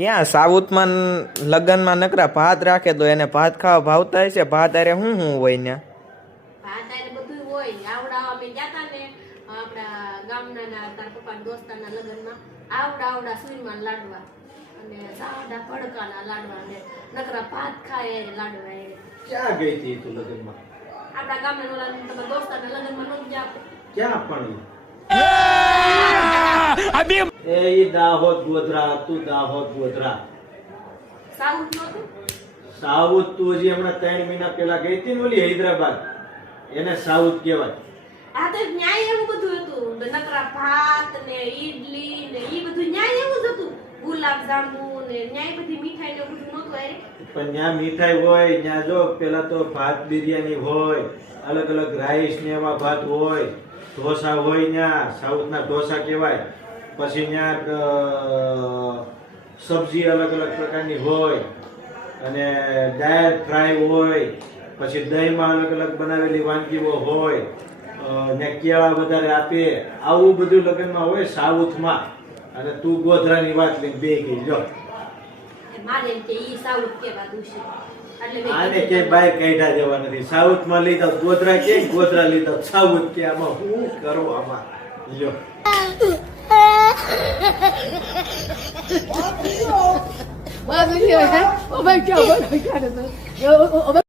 ત્યાં સાઉથમાં લગ્નમાં નકરા ભાત રાખે તો એને ભાત ખાવા ભાવતા હશે. ભાત અરે હું હોય ને ભાત આને બધું હોય. આવડા અમે જાતા ને આપડા ગામના તાર પપ્પાના દોસ્તારના લગ્નમાં આવડા સુઈમાં લાડવા અને સાડા ભડકાના લાડવા ને નકરા ભાત ખાય લાડવા. ક્યાં ગઈ હતી તું લગ્નમાં? આપડા ગામના ઓલા તમારા દોસ્તારના લગ્નમાં નહોતી જાવ. ક્યાં પણ એ દાહોદ ગોધરા તું દાહોદ ગોધરા સાઉથ નહોતું. સાઉથ તું હજી હમણાં 3 મહિના પહેલા ગઈ હતી ને ઓલી હૈદરાબાદ, એને સાઉથ કહેવાય. આ તો ન્યાય એવું બધું હતું. નકરા ભાત ને ઈડલી ને ઈ બધું ન્યાય એવું જ હતું. ગુલાબ જાંબુ ને ન્યાય બધી મીઠાઈ ને બધું નહોતું. પણ ત્યાં મીઠાઈ હોય, ત્યાં જો પેલા તો ભાત બિરયાની હોય, અલગ અલગ રાઈસ ને એવા ભાત હોય, ઢોસા હોય, ત્યાં સાઉથના ઢોસા કહેવાય. પછી ત્યાં સબ્જી અલગ અલગ પ્રકારની હોય અને દાળ ફ્રાય હોય, પછી દહીંમાં અલગ અલગ બનાવેલી વાનગીઓ હોય ને કેળા વધારે આપે. આવું બધું લગ્નમાં હોય સાઉથમાં. અને તું ગોધરાની વાત લઈને બે ગઈ જો. મારે કે ઈ સાઉથ કેવાતું છે. એટલે આને કે બાય કાઢા દેવા નથી. સાઉથ માં લીધા ગોધરા કે ગોધરા લીધા સાઉથ કે. આમાં શું કરો આમાં લ્યો. What video? Oh my god, what my god.